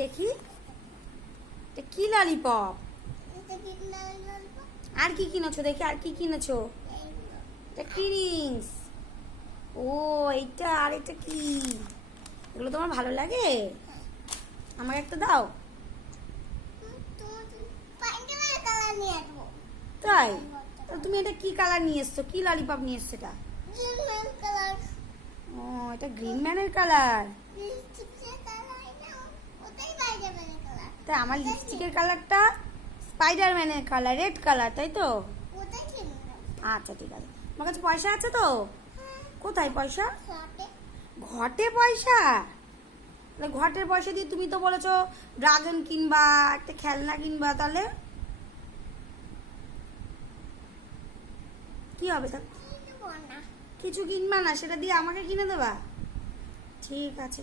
দেখি। এটা কি ললিপপ আর কি কিনেছো? দেখি আর কি কিনেছো? এটা কি রিংস ও এইটা আর এটা কি? এগুলো তোমার ভালো লাগে? আমাকে একটা দাও। তাই? তুমি এটা কি কালার নিয়ে এসছো? কি ললিপপ নিয়ে এসছো এটা? ও এটা গ্রিন ম্যানের কালার তাই আমার লিপস্টিকের কালারটা স্পাইডারম্যানের কালার রেড কালার তাই তো? আচ্ছা ঠিক আছে। আমার কাছে পয়সা আছে তো? কোথায় পয়সা? ঘটে। পয়সা? তাহলে ঘটের পয়সা দিয়ে তুমি তো বলেছ ড্রাগন কিনবা একটা খেলনা কিনবা তাহলে? কি হবে তা কিছু কিনবা না সেটা দিয়ে আমাকে কিনে দেবা? ঠিক আছে।